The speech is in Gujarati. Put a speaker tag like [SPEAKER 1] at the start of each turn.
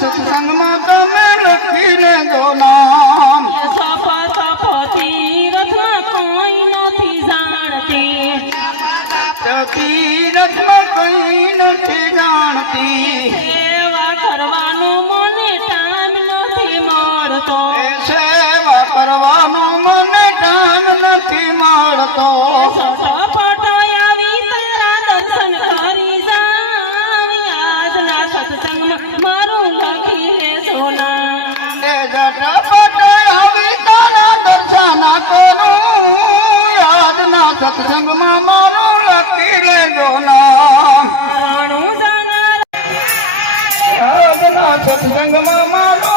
[SPEAKER 1] સત્સંગમાં તમે લખીને જો નામ.
[SPEAKER 2] સપ સપથી રથમાં કોઈ નથી જાણતી.
[SPEAKER 1] તીરથમાં કઈ નથી જાણતી.
[SPEAKER 2] સેવા કરવાનું મને ટાઈમ નથી મળતો.
[SPEAKER 1] સેવા કરવાનો મને ટાઈમ નથી મળતો.
[SPEAKER 2] સત્સંગમાં મારું લખી લેજો નામ.
[SPEAKER 1] સત્સંગમાં મારું